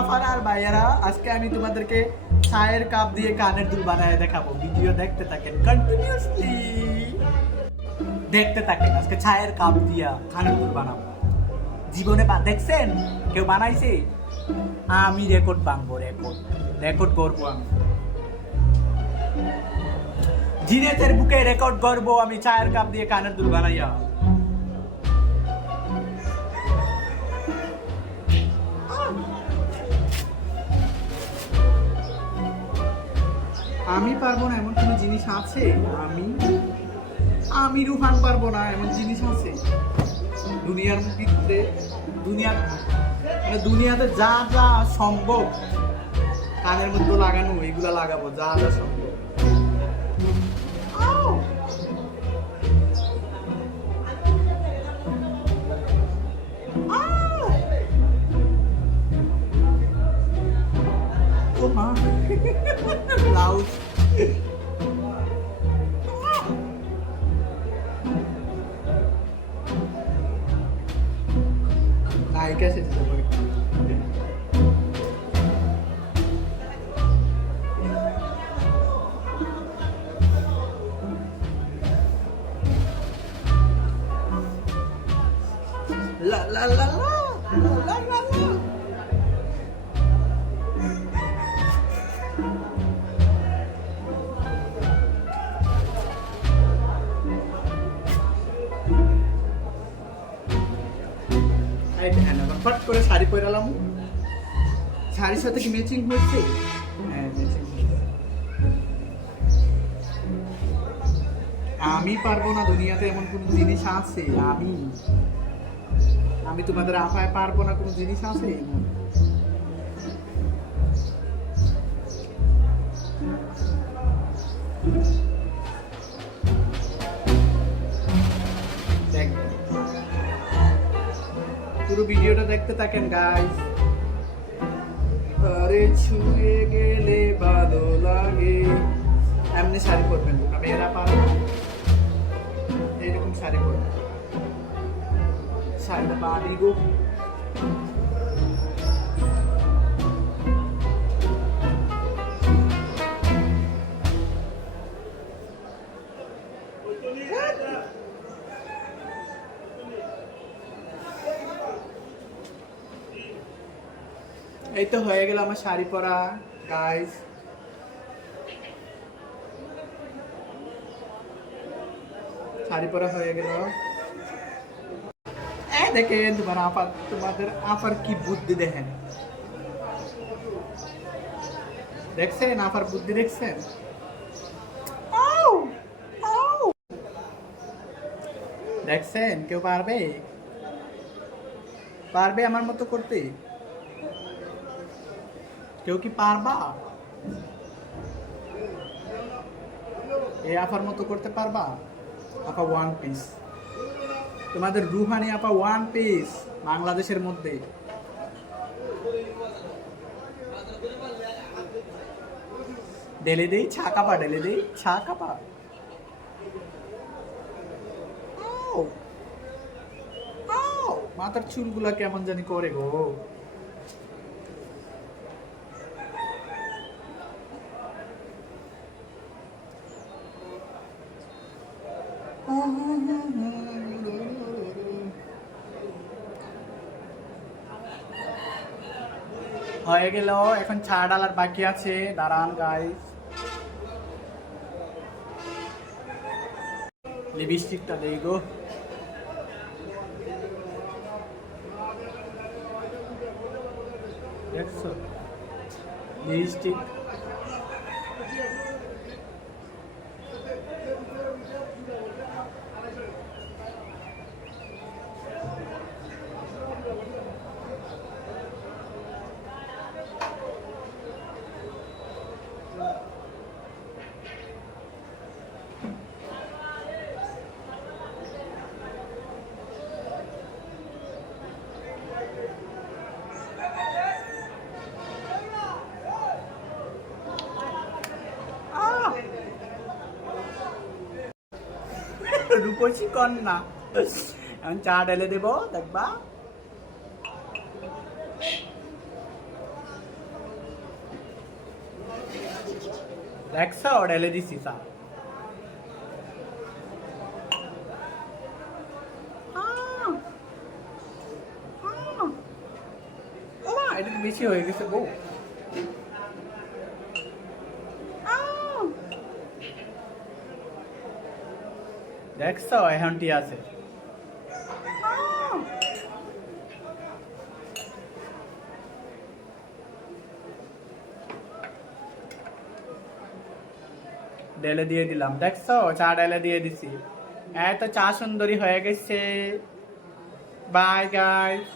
আফারা আর ভাইয়ারা, আজকে আমি তোমাদেরকে চায়ের কাপ দিয়ে কানের দুল বানায় দেখাবো। ভিডিও দেখতে থাকেন কন্টিনিউয়াসলি, দেখতে থাকেন। আজকে চায়ের কাপ দিয়া কানের দুল বানাবো। জীবনে দেখছেন কেউ বানাইছে? আমি রেকর্ড ভাঙবো, রেকর্ড করবো আমি। জিনেতের বুকে রেকর্ড করবো আমি, চায়ের কাপ দিয়ে কানের দুল বানাইয়া। আমি পারবো না এমন কোনো জিনিস আছে? আমি রুহান পারবো না এমন জিনিস আছে দুনিয়ার ভিতরে? দুনিয়াতে যা যা সম্ভব কানের মধ্যে লাগানো, এগুলা লাগাবো যা যা সম্ভব। লাউড নায়িকা সেজে যাবো। লা লা লা লা লা লা লা। ফট করে শাড়ি পরালাম, শাড়ির সাথে কি ম্যাচিং হচ্ছে? হ্যাঁ, ম্যাচিং। আমি পারবো না দুনিয়াতে এমন কোন জিনিস আছে? আমি তোমাদের আপায় পারবো না কোন জিনিস আছে? পুরো ভিডিওটা দেখতে থাকেন গাইস। আরে ছুঁয়ে গেলে ভালো লাগে। এমনি শাড়ি পরবেন, মেয়েরা পারো এইরকম শাড়ি পরবেন। শাড়িটা বাড়ি গো। এই তো হয়ে গেল আমার শাড়ি পরা গাইস। শাড়ি পরা হয়ে গেল। দেখেন তোমাদের আপার কি বুদ্ধি, দেখেন, দেখছেন আপার বুদ্ধি দেখছেন? দেখছেন কেউ পারবে আমার মতো করতে? কেউ কি পারবা? এই আপার মতো করতে পারবা? আপা ওয়ান পিস, তোমাদের রুহানি আপা ওয়ান পিস বাংলাদেশের মধ্যে। ঢেলে দেই ছাকাপা, ঢেলে দেই ছাকাপা। মাথার চুলগুলা কেমন জানি করে গো। হয়ে গেল, এখন চা ডালার বাকি আছে। দাঁড়ান গাইস, লিপস্টিকটা দেই গো। দেখছো লিপস্টিক? রূপসী কন্যা। এখন চা ঢেলে দেবো, দেখবা। দেখছো ঢেলে দিছি চা। এটা তো বেশি হয়ে গেছে গো। দেখছো এখনটি আছে। ঢেলে দিয়ে দিলাম, দেখছো চা ঢেলে দিয়ে দিছি। এত চা সুন্দরী হয়ে গেছে। Bye guys.